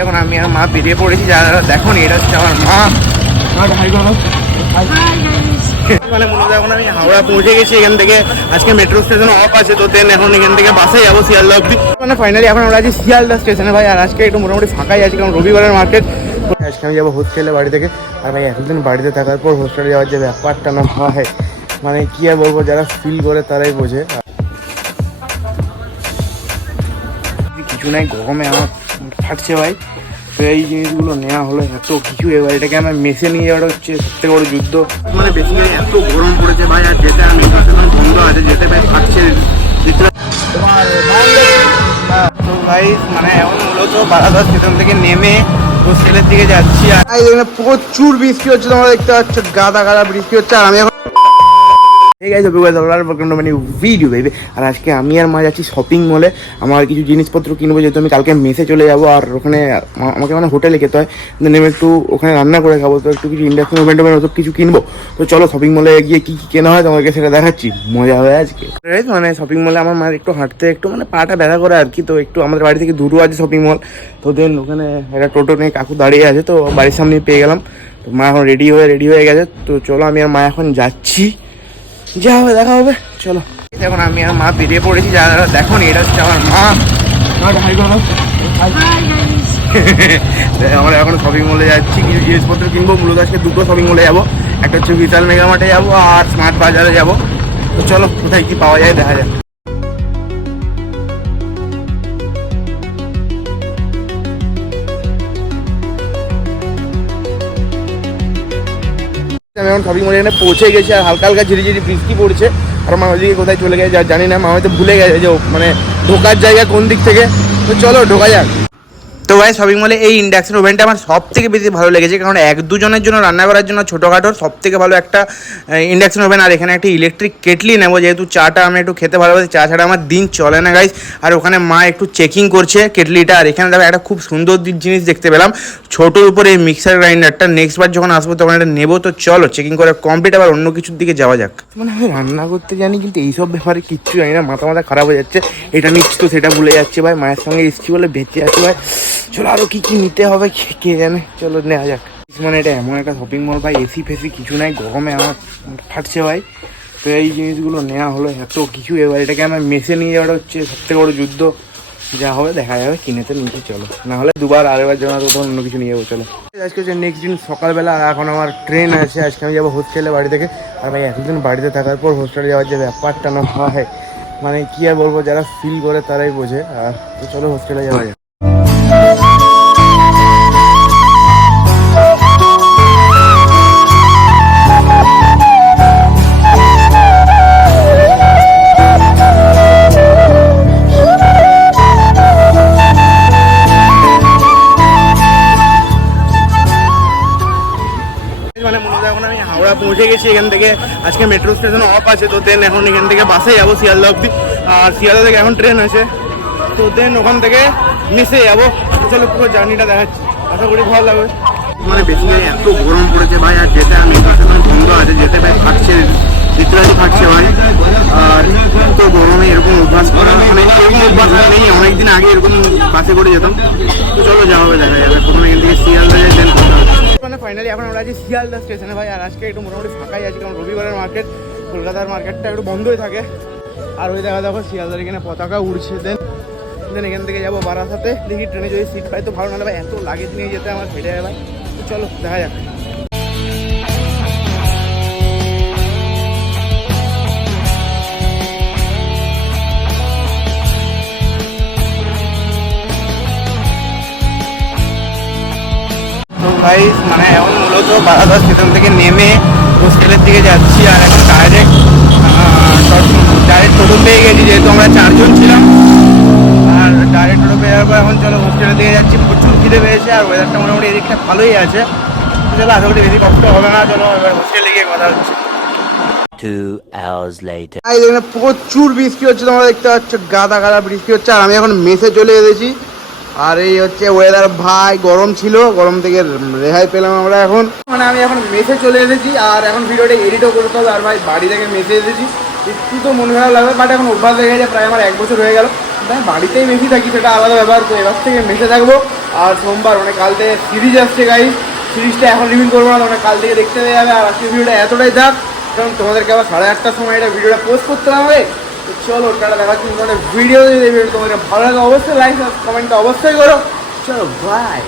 এখন আমি আর মা বেরিয়ে পড়েছি যারা দেখো এটা হচ্ছে আমার মা। মা হাই করো মানে মনে হয় এখন আমি হাওড়া পৌঁছে গেছি এখান থেকে। আজকে মেট্রো স্টেশন অফ আছে তো দেন এখন এখান থেকে বাসে যাব শিয়ালদা অব্দি মানে ফাইনালি এখন আমরা আছি শিয়ালদা স্টেশনে ভাই আর আজকে একটু মোটামুটি ফাঁকাই আছে কারণ রবিবারের মার্কেট আজকে আমি যাব হোস্টেলে বাড়ি থেকে আর ভাই এতদিন বাড়িতে থাকার পর হোস্টেলে যাওয়ার যে ব্যাপারটা না হয় মানে কি আর বলব যারা ফিল করে তারাই বোঝে। কিছু নাই গরমে আমার ফাটছে ভাই। তো এই জিনিসগুলো নেওয়া হলো এত কিছু এবার এটাকে আমার মেসে নিয়ে যাওয়াটা হচ্ছে সবথেকে বড় যুদ্ধ। মানে বেসিক্যালি এত গরম পড়েছে ভাই আর যেতে আমি বন্ধ আছে যেতে ভাই ফাটছে তো ভাই মানে এখন মূলত স্টেশন থেকে নেমে হোস্টেলের দিকে যাচ্ছি আর প্রচুর বৃষ্টি হচ্ছে তোমরা দেখতে পাচ্ছ গাদা গাদা বৃষ্টি হচ্ছে আর আমি এখন বিকজ আপনার প্রকাণ্ড মানে ভিডিও বেবি আর আজকে আমি আর মা যাচ্ছি শপিং মলে আমার কিছু জিনিসপত্র কিনবো, যেহেতু আমি কালকে মেসে চলে যাব। আর ওখানে আমাকে মানে হোটেলে খেতে হয়। নেমে একটু ওখানে রান্না করে খাব। তো একটু কিছু ইন্ডাকশন ওভেন টোভেন ওসব কিছু কিনবো। তো চলো শপিং মলে গিয়ে কি কি কেনা হয় তোমাকে সেটা দেখাচ্ছি। মজা হবে আজকে? মানে শপিং মলে আমার মায়ের একটু হাঁটতে, একটু মানে পাটা ব্যথা করে আর কি। তো একটু আমাদের বাড়ি থেকে দূরও আছে শপিং মল তো দেন ওখানে একটা টোটো নিয়ে কাকু দাঁড়িয়ে আছে। তো বাড়ির সামনেই পেয়ে গেলাম। তো মা এখন রেডি হয়ে রেডি হয়ে গেছে। তো চলো আমি আর মা এখন যাচ্ছি। যা হবে দেখা হবে। চলো। এখন আমি আর মা বেরিয়ে পড়েছি যারা দেখো নি এটা হচ্ছে আমার মা। আমরা এখন শপিং মলে যাচ্ছি কিছু জিনিসপত্র কিনবো মূলত আজকে দুটো শপিং মলে যাব একটা হচ্ছে বিশাল মেগা মার্টে যাব আর স্মার্ট বাজারে যাব। তো চলো কোথায় কি পাওয়া যায় দেখা যাক। আমি এখন শপিং মলে এখানে পৌঁছে গেছি, আর হালকা হালকা ঝিরি ঝিরি বৃষ্টি পড়ছে। আর মা ওইদিকে কোথায় চলে গেছে জানি না, মা হয়তো ভুলে গেছে যে মানে ঢোকার জায়গা কোন দিক থেকে। তো চলো, ঢোকা যাক। তো ভাই শপিং মলে এই ইন্ডাকশন ওভেনটা আমার সব থেকে বেশি ভালো লেগেছে। কারণ এক দুজনের জন্য রান্না করার জন্য ছোটোখাটোর সব থেকে ভালো একটা ইন্ডাকশন ওভেন আর এখানে একটা ইলেকট্রিক কেটলি নেব, যেহেতু চাটা আমি একটু খেতে ভালোবাসি, চা ছাড়া আমার দিন চলে না গাইস আর ওখানে মা একটু চেকিং করছে কেটলিটা আর এখানে দেখো, একটা খুব সুন্দর জিনিস দেখতে পেলাম। ছোটোর উপরে এই মিক্সার গ্রাইন্ডারটা নেক্সট বার যখন আসব, তখন এটা নেব। তো চলো চেকিং করে কমপ্লিট আবার অন্য কিছুর দিকে যাওয়া যাক। মানে আমি রান্না করতে জানি, কিন্তু এইসব ব্যাপারে কিচ্ছু জানি না। মাথা মাথা খারাপ হয়ে যাচ্ছে। এটা নিচ্ছি তো, সেটা ভুলে যাচ্ছে ভাই। মায়ের সঙ্গে এসছি বলে বেঁচে আছে ভাই। চলো আরও কি কি নিতে হবে, কে- জানে? চলো নেওয়া যাক। মানে এটা এমন একটা শপিং মল ভাই এসি ফেসি কিছু নাই, গরমে আমার ফাটছে ভাই। তো এই জিনিসগুলো নেওয়া হলো, এত কিছু। এবার এটাকে আমার মেসে নিয়ে যাওয়াটা হচ্ছে সবথেকে বড় যুদ্ধ। যা হবে, দেখা যাবে, কিনে তো নিচে চলো। না হলে দুবার আরেকবার আসব তখন অন্য কিছু নিয়ে যাব, চলো। আজকে হচ্ছে নেক্সট দিন সকালবেলা, আর এখন আমার ট্রেন আছে, আজকে আমি যাব হোস্টেলে বাড়ি থেকে। আর ভাই, এতদিন বাড়িতে থাকার পর হোস্টেলে যাওয়ার যে ব্যাপারটা না হয় মানে কি আর বলব, যারা ফিল করে তারাই বোঝে। আর তো চলো হোস্টেলে যাওয়া যায় মানে মনে হয় এখন আমি হাওড়া পৌঁছে গেছি এখান থেকে। আজকে মেট্রো স্টেশন অফ আছে, তো দেন এখন এখান থেকে বাসে যাব শিয়ালদা অব্দি আর শিয়ালদা থেকে এখন ট্রেন আছে। তো দেন ওখান থেকে মিশে যাব। চলো পুরো জার্নিটা দেখাচ্ছি। আশা করি ভালো লাগবে। মানে বেসিক্যালি এত গরম পড়েছে ভাই, আর যেতে মেট্রো স্টেশন বন্ধ আছে, যেতে ভাই ফাটছে লিটারালি ফাটছে ভাই। আর তো গরমে এরকম অভ্যাস করা মানে এরকম অভ্যাস আর নেই, অনেকদিন আগে এরকম বাসে করে যেতাম। তো চলো যা হবে, দেখা যাবে। প্রথমে এখান থেকে শিয়ালদা যাই দেন ফাইনালি এখন আমরা আছি শিয়ালদা স্টেশনে ভাই, আর আজকে একটু মোটামুটি ফাঁকাই আছি, কারণ রবিবারের মার্কেট কলকাতার মার্কেটটা একটু বন্ধই থাকে। আর ওই দেখা দেখো শিয়ালদার এখানে পতাকা উড়ছে দেন দেন এখান থেকে যাব বারাসাতে। দেখি ট্রেনে যদি সিট পাই, তো ভালো না ভাই এত লাগেজ নিয়ে যেতে আমার যায় ভাই। চলো, দেখা যাক। তো গাইস মানে এখন মূলত বারাদা স্টেশন থেকে নেমে হোস্টেলের দিকে যাচ্ছি আর এখন ডাইরেক্ট ডাইরেক্ট টোটো পেয়ে গেছি যেহেতু আমরা চারজন ছিলাম। আর ডাইরেক্ট টোটো পেয়ে যাওয়ার পর এখন চলো হোস্টেলের দিকে যাচ্ছি প্রচুর খিদে পেয়েছে আর ওয়েদারটা মোটামুটি এদিকটা ভালোই আছে। চলো আশা করি বেশি কষ্ট হবে না চলো এবার হোস্টেলে গিয়ে কথা হচ্ছে। Two hours later. প্রচুর বৃষ্টি হচ্ছে তোমরা দেখতে পাচ্ছ গাদা গাদা বৃষ্টি হচ্ছে আর আমি এখন মেসে চলে এসেছি। আর এই হচ্ছে ওয়েদার ভাই, গরম ছিল, গরম থেকে রেহাই পেলাম আমরা এখন। মানে আমি এখন মেসে চলে এসেছি, আর এখন ভিডিওটা এডিটও করতে হবে, আর ভাই বাড়ি থেকে মেসে এসেছি। একটু তো মন খারাপ লাগবে বাট এখন অভ্যাস হয়ে গেছে, প্রায় আমার এক বছর হয়ে গেল। তাই বাড়িতেই মেসি থাকি, সেটা আলাদা ব্যাপার তো, এবার থেকে মেসে থাকব। আর সোমবার মানে কাল থেকে সিরিজ আসছে গাই সিরিজটা এখন রিভিউ করব না মানে কাল থেকে দেখতে হয়ে যাবে, আর আজকে ভিডিওটা এতটাই যাক কারণ তোমাদেরকে আবার সাড়ে আটটার সময় এটা ভিডিওটা পোস্ট করতে হবে। চলো টাটা দেখাচ্ছি ভিডিও যদি তোমাদের ভালো লাগে অবশ্যই লাইক কমেন্ট অবশ্যই করো। চলো বাই